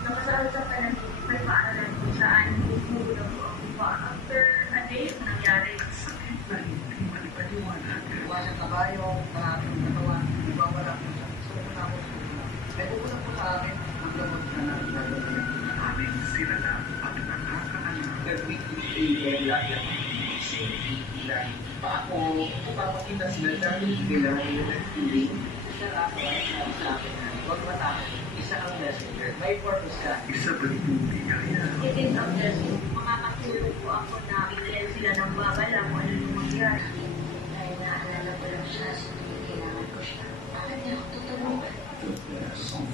Nakasal sa panaginip, may paaralan kung saan bumulong ko ako after a day nangyari. Iwasan kabayo, maraming katawan, ibawala ko siya. So, ako may pupunan po sa akin ang gamot na nagagawin. Amin sila na at nakakaalam. Nag-weekly lagi ako. Lagi pa ako, papakita sila dahil kailangan nila nag-feeling. Isa lang ako sa akin na huwag matakot. Isa ang messenger. May purpose ka. Isa ba itong biyaya? It is a blessing. Makakatulong po ako na bigyan sila ng babala kung ano yung mangyari. Dahil naalala ko lang siya, so kailangan ko siya. Bakit niya ako tutulungan? The best of